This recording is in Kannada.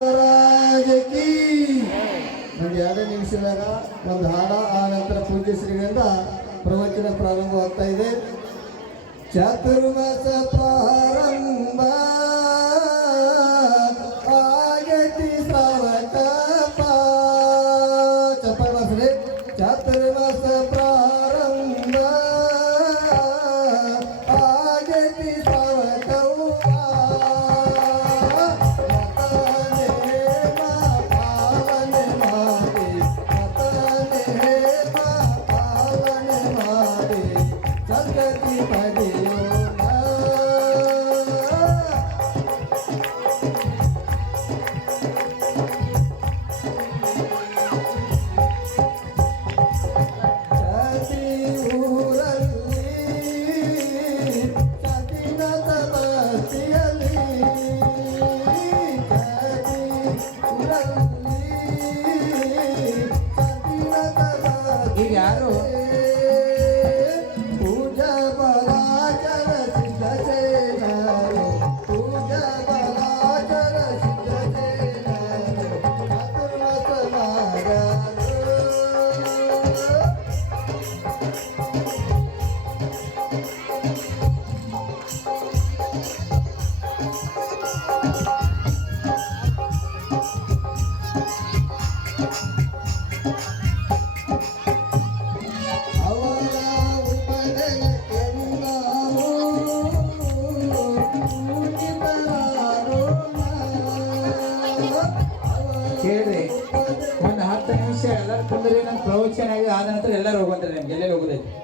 ರಾಜಕಿ ಒಂದು 2 ನಿಮಿಷದಾಗ ಒಂದು ಹಾಡ, ಆ ನಂತರ ಪೂಜ್ಯ ಶ್ರೀಗಳಿಂದ ಪ್ರವಚನ ಪ್ರಾರಂಭವಾಗ್ತಾ ಇದೆ. ಚಾತುರ್ಮಾಸ ಪ್ರಾರಂಭ ಆಗತಿ ಶ್ರಾವಕ ಚಪ್ಪಾಳೆ ಮಾಸ್ರೆ. ಚಾತುರ್ಮಾಸ ಪ್ರಾರಂಭ ಆಗತಿ ಶ್ರಾವಕವು ಈಗ ಯಾರು ಪೂಜಾ ಬಲಾಚರ ಸಿದ್ಧ ಸೇನರು, ಪೂಜಾ ಬಲಾಚರ ಸಿದ್ಧ ಸೇನರು, ಚಾತುರ್ಮಾಸ ನಾಗರು. ಕೇಳ್ರಿ, ಒಂದು 10 ನಿಮಿಷ ಎಲ್ಲರೂ ಕುಂದ್ರಿ. ನನ್ನ ಪ್ರವಚನ ಆಗಿ ಆದ ನಂತರ ಎಲ್ಲರೂ ಹೋಗುವಂತಾರೆ. ಎಲ್ಲೆಲ್ಲಿ ಹೋಗೋದೈತಿ.